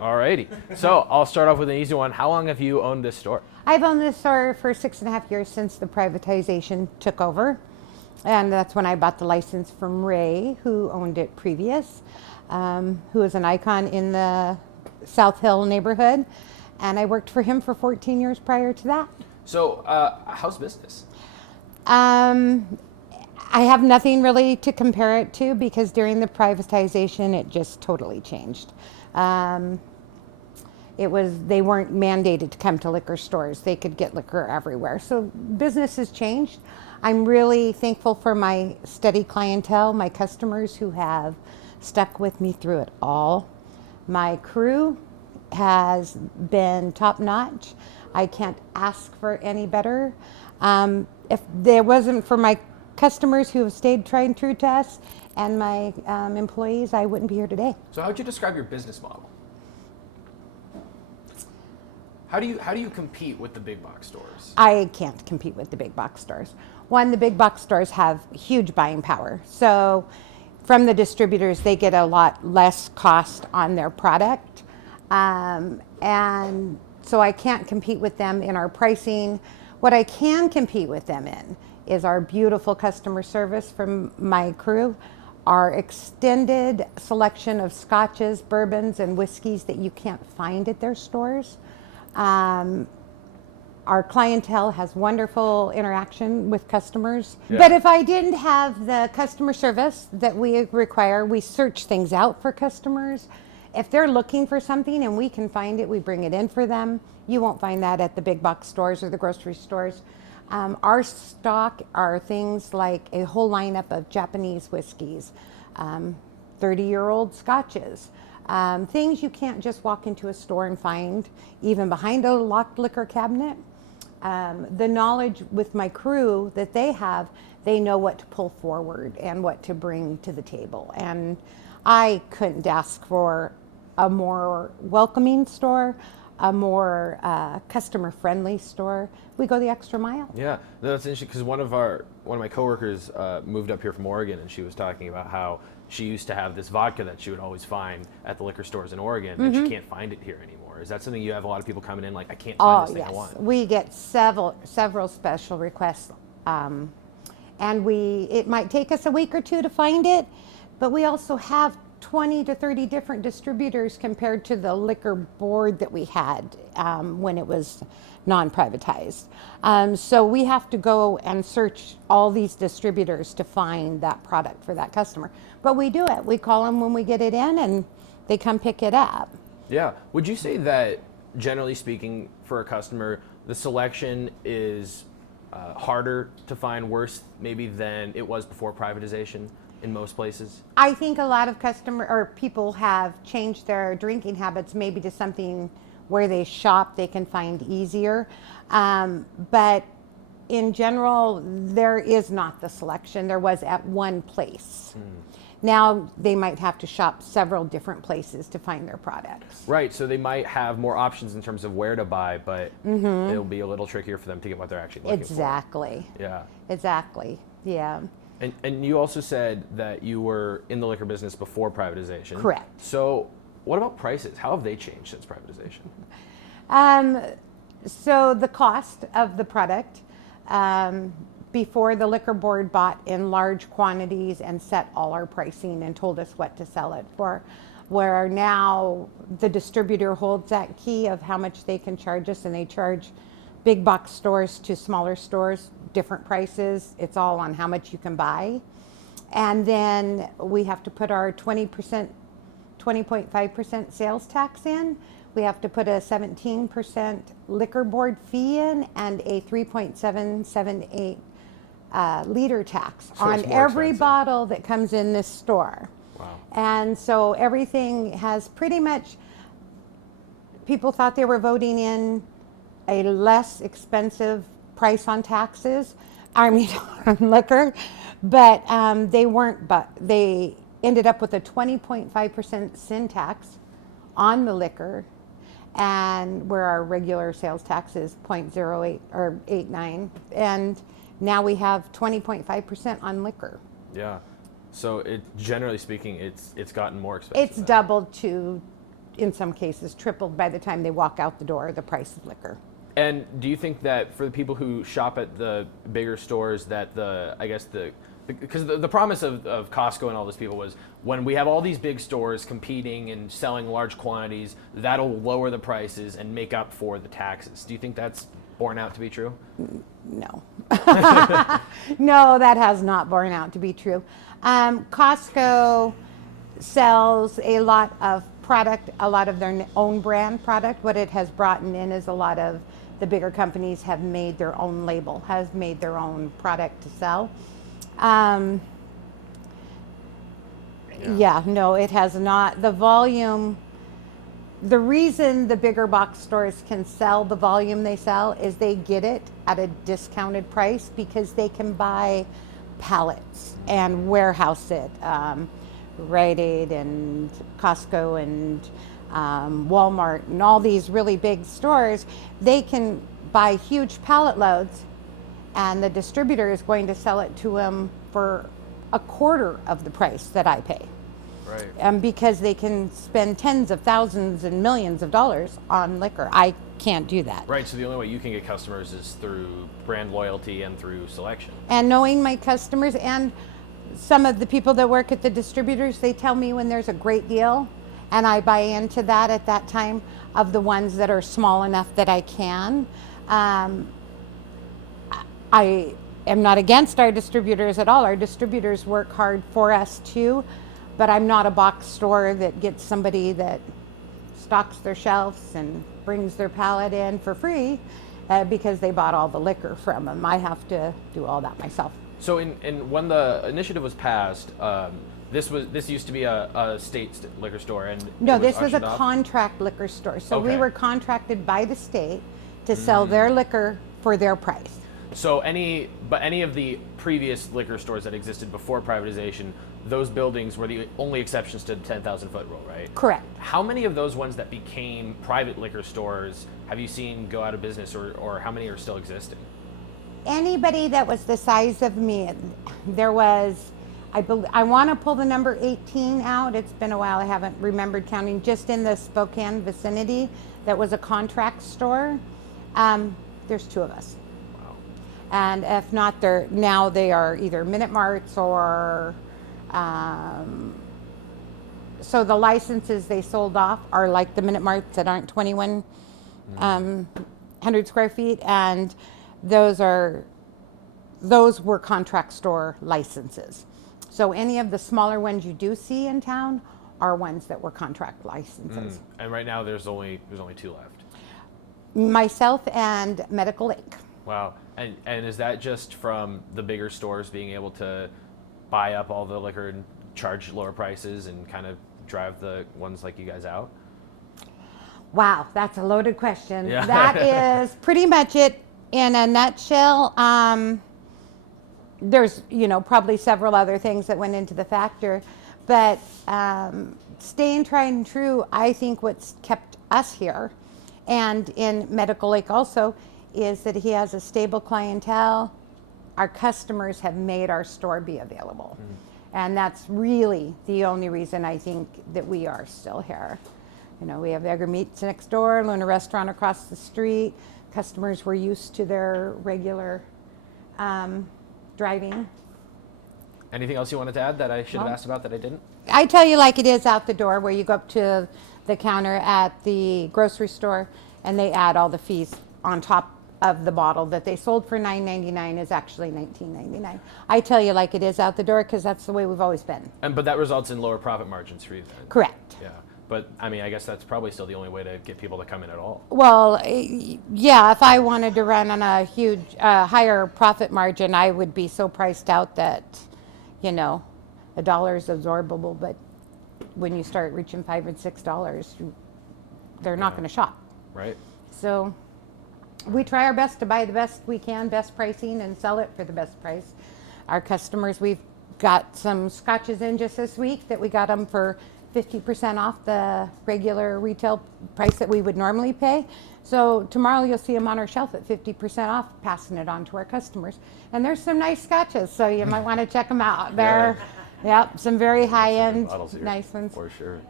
Alrighty. So I'll start off with an easy one. How long have you owned this store? I've owned this store for 6.5 years since the privatization took over. And that's when I bought the license from Ray, who owned it previous, who is an icon in the South Hill neighborhood. And I worked for him for 14 years prior to that. So how's business? I have nothing really to compare it to because during the privatization, it just totally changed. They weren't mandated to come to liquor stores. They could get liquor everywhere. So business has changed. I'm really thankful for my steady clientele, my customers who have stuck with me through it all. My crew has been top notch. I can't ask for any better. If there wasn't for my customers who have stayed tried and true to us and my employees, I wouldn't be here today. So how would you describe your business model? How do you compete with the big box stores? I can't compete with the big box stores. One, the big box stores have huge buying power. So from the distributors, they get a lot less cost on their product. And so I can't compete with them in our pricing. What I can compete with them in is our beautiful customer service from my crew, our extended selection of scotches, bourbons, and whiskeys that you can't find at their stores. Our clientele has wonderful interaction with customers. Yeah. But if I didn't have the customer service that we require, we search things out for customers. If they're looking for something and we can find it, we bring it in for them. You won't find that at the big box stores or the grocery stores. Our stock are things like a whole lineup of Japanese whiskeys, 30-year-old scotches, things you can't just walk into a store and find, even behind a locked liquor cabinet. The knowledge with my crew that they have, they know what to pull forward and what to bring to the table. And I couldn't ask for a more welcoming store, a more customer-friendly store. We go the extra mile. Yeah, no, that's interesting because one of my coworkers moved up here from Oregon, and she was talking about how she used to have this vodka that she would always find at the liquor stores in Oregon, and she can't find it here anymore. Is that something you have a lot of people coming in like, I can't find this thing I want? We get several special requests, and it might take us a week or two to find it, but we also have 20 to 30 different distributors compared to the liquor board that we had when it was non-privatized. So we have to go and search all these distributors to find that product for that customer. But we do it. We call them when we get it in and they come pick it up. Yeah. Would you say that, generally speaking, for a customer, the selection is harder to find, worse maybe than it was before privatization? In most places? I think a lot of people have changed their drinking habits maybe to something where they shop they can find easier. But in general, there is not the selection there was at one place. Now they might have to shop several different places to find their products. Right, so they might have more options in terms of where to buy, but it'll be a little trickier for them to get what they're actually looking for. Exactly. Yeah. Exactly, yeah. And you also said that you were in the liquor business before privatization. Correct. So what about prices? How have they changed since privatization? So the cost of the product, before the liquor board bought in large quantities and set all our pricing and told us what to sell it for, where now the distributor holds that key of how much they can charge us, and they charge big box stores to smaller stores different prices. It's all on how much you can buy. And then we have to put our 20.5% sales tax in. We have to put a 17% liquor board fee in and a 3.778 liter tax on every bottle that comes in this store. Wow. And so everything has pretty much, people thought they were voting in a less expensive price on taxes, on liquor, but they weren't, but they ended up with a 20.5% sin tax on the liquor, and where our regular sales tax is 0.08 or 89, and now we have 20.5% on liquor. Yeah, so it, generally speaking, it's gotten more expensive. It's doubled to in some cases tripled by the time they walk out the door, the price of liquor. And do you think that for the people who shop at the bigger stores, that because the promise of Costco and all those people was, when we have all these big stores competing and selling large quantities, that'll lower the prices and make up for the taxes. Do you think that's borne out to be true? No. No, that has not borne out to be true. Costco sells a lot of product, a lot of their own brand product. What it has brought in is a lot of the bigger companies have made their own label, has made their own product to sell. Yeah, no, it has not. The volume, the reason the bigger box stores can sell the volume they sell is they get it at a discounted price because they can buy pallets and warehouse it. Rite Aid and Costco and Walmart and all these really big stores, they can buy huge pallet loads, and the distributor is going to sell it to them for a quarter of the price that I pay. Right. Because they can spend tens of thousands and millions of dollars on liquor. I can't do that. Right, so the only way you can get customers is through brand loyalty and through selection. And knowing my customers, and some of the people that work at the distributors, they tell me when there's a great deal, and I buy into that at that time, of the ones that are small enough that I can. I am not against our distributors at all. Our distributors work hard for us too, but I'm not a box store that gets somebody that stocks their shelves and brings their pallet in for free because they bought all the liquor from them. I have to do all that myself. So when the initiative was passed, this used to be a state liquor store, and no, this was a contract liquor store. So we were contracted by the state to sell their liquor for their price. So any of the previous liquor stores that existed before privatization, those buildings were the only exceptions to the 10,000 foot rule, right? Correct. How many of those ones that became private liquor stores have you seen go out of business, or how many are still existing? Anybody that was the size of me, there was, I want to pull the number 18 out. It's been a while. I haven't remembered counting. Just in the Spokane vicinity, that was a contract store. There's 2 of us. Wow. And if not, they are either Minute Marts or, so the licenses they sold off are like the Minute Marts that aren't 2,100 square feet, and those were contract store licenses. So any of the smaller ones you do see in town are ones that were contract licenses. And right now there's only 2 left. Myself and Medical Lake. Wow. And is that just from the bigger stores being able to buy up all the liquor and charge lower prices and kind of drive the ones like you guys out? Wow, that's a loaded question. Yeah. That is pretty much it in a nutshell. There's, probably several other things that went into the factor, but staying tried and true, I think what's kept us here, and in Medical Lake also, is that he has a stable clientele. Our customers have made our store be available. And that's really the only reason I think that we are still here. We have Egger Meats next door, Luna Restaurant across the street. Customers were used to their regular driving. Anything else you wanted to add that I should have asked about that I didn't? I tell you like it is out the door, where you go up to the counter at the grocery store and they add all the fees on top of the bottle that they sold for $9.99 is actually $19.99. I tell you like it is out the door because that's the way we've always been. But that results in lower profit margins for you then? Correct. Yeah. But I mean, I guess that's probably still the only way to get people to come in at all. Well, yeah, if I wanted to run on a huge, higher profit margin, I would be so priced out that, $1 is absorbable. But when you start reaching $5 and $6, they're not going to shop. Right. So we try our best to buy the best we can, best pricing, and sell it for the best price. Our customers, we've got some scotches in just this week that we got them for 50% off the regular retail price that we would normally pay. So tomorrow you'll see them on our shelf at 50% off, passing it on to our customers. And there's some nice scotches, so you might want to check them out. They're, some very high-end, nice ones. For sure.